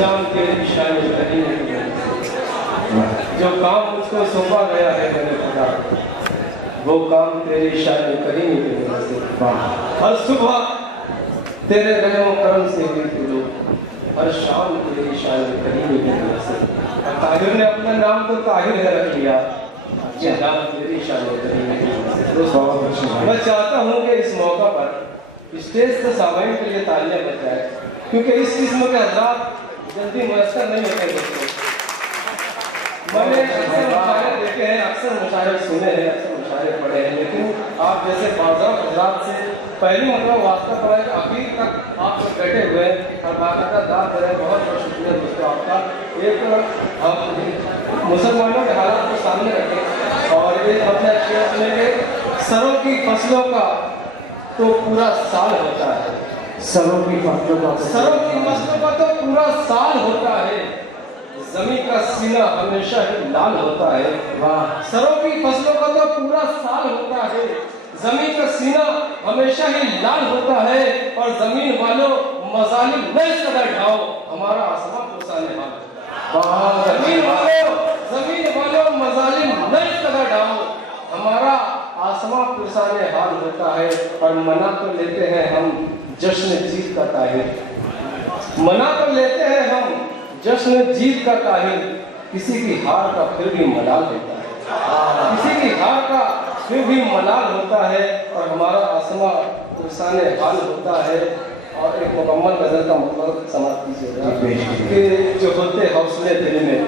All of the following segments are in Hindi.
जान तेरी शान कहीं नहीं, जो काम मुझको सौंपा गया है मेरे खुदा, वो काम तेरी शान कहीं नहीं। हर सुबह तेरे रहम करम से हुई तुझो, हर शाम तेरी शान कहीं नहीं। ताहिर ने अपना नाम तो ताहिर है रख लिया, ये नाम तेरी शान कहीं नहीं। मैं चाहता हूँ कि इस मौका पर स्टेज तो सामाइन के लिए तालियां बज जाए, क्योंकि इस किस्म के हज़रात जल्दी मुयस्सर नहीं होते दोस्तों। मैंने अक्सर मुशायरे देखे हैं, अक्सर मुशायरे सुने हैं, अक्सर मुशायरे पढ़े हैं, लेकिन आप जैसे बाज़ार हज़रात से पहली मतलब वास्ता पड़ा है कि अभी तक आप लोग बैठे हुए हैं और बाकायदा दाद दे रहे हैं। बहुत बहुत शुक्रिया दोस्तों आपका। एक हम मुसलमानों के हालात को सामने रखें और ये अपने अपने के सरों की फसलों का तो पूरा साल होता है, सरों की फसलों का तो पूरा साल होता है, जमीन का सीना हमेशा ही लाल होता है। वाह, सरों की फसलों का तो पूरा साल होता है, जमीन का सीना हमेशा ही लाल होता है, और जमीन वालों मजालिम न इस कदर ढाओ, हमारा आसमां पुरसाने वाला। जमीन वालों मजालिम न इस कदर ढाओ, हमारा आसमां पुरसाने हाल होता है। और मना तो लेते हैं हम जश्न जीत का ताहिर, मना तो लेते हैं हम जश्न जीत का ताहिर, किसी की हार का फिर भी मलाल होता है, किसी की हार का फिर भी मलाल होता है, और हमारा आसमां पुरसाने हाल होता है। और एक मुकम्मल गजल का मतलब समाप्त कीजिएगा कि जो होते हौसले दिल में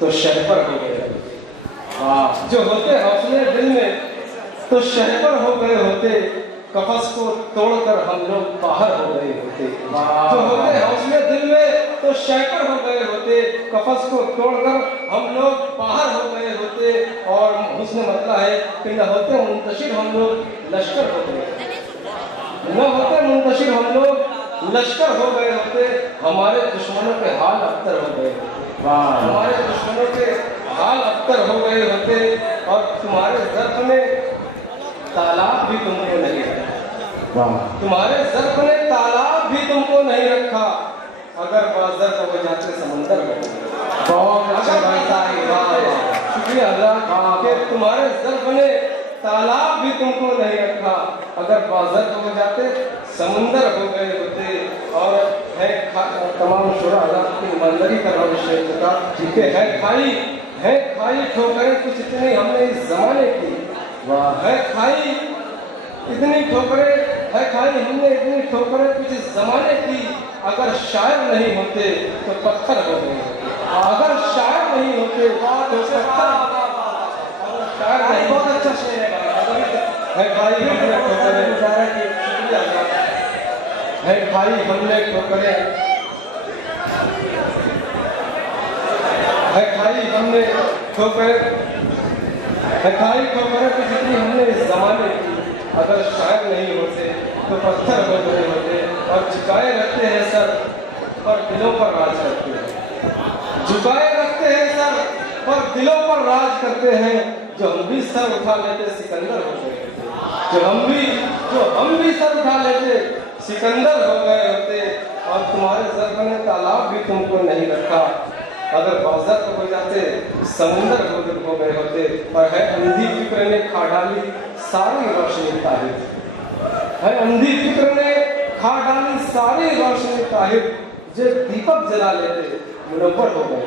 तो शहपर हो गए, जो होते हौसले दिल में तो शहपर हो गए होते, कफस को तोड़कर हम लोग बाहर हो गए होते। जो होते हौसले दिल में तो शहपर हो गए होते, कफस को तोड़कर हम लोग बाहर हो गए होते। और हुस्न मतलब है कि न होते मुंतशिर हम लोग लश्कर हो गए, न होते मुंतशिर हम लोग लश्कर हो गए होते, हमारे दुश्मनों के हाल अख्तर हो गए, हमारे दुश्मनों के हाल अख्तर हो गए होते। और तुम्हारे ज़र्फ़ में तालाब भी तुमको नहीं रखा, तुम्हारे ज़र्फ़ ने तालाब भी तुमको नहीं रखा, अगर बाज़र्फ़ हो जाते समंदर में। बहुत अच्छा, शुक्रिया अल्लाह कि तुम्हारे ज़र्फ़ ने तालाब भी तुमको नहीं रखा, अगर बाज़र्फ़ हो जाते समंदर हो गए होते। और है तमाम शुरा हज़रात की ईमानदारी कर रहा हूँ शेर का, ठीक है खाई ठोकरें कुछ इतनी हमने इस ज़माने की, है खाई इतनी ठोकरें, है खाई हमने इतनी ठोकरें कुछ इस ज़माने की, अगर शायर नहीं होते तो पत्थर हो गए, अगर शायर नहीं होते तो पत्थर, अगर शायर नहीं। बहुत अच्छा शेर है खाई हमने ठोकरें, है खाई हमने ठोकरें, है खाई हमने ठोकरें, है खाई ठोकरें कुछ इतनी हमने इस ज़माने की, अगर शायर नहीं होते तो पत्थर हो गए होते। और झुकाए रखते हैं सर पर दिलों पर राज करते हैं, झुकाए रखते हैं सर पर दिलों पर राज करते हैं, जो हम भी सर उठा लेते सिकंदर हो गए होते, जो हम भी सर उठा लेते सिकंदर हो गए होते। और तुम्हारे ज़र्फ़ ने तालाब भी तुमको नहीं रखा, अगर बाज़र्फ़ हो जाते समुंदर हो गए होते। और है अंधी फिक्र ने खा डाली सारी रोशनी ताहिर, है अंधी फिक्र ने खा डाली सारी रोशनी ताहिर, जो दीपक जला लेते मुनव्वर हो गए।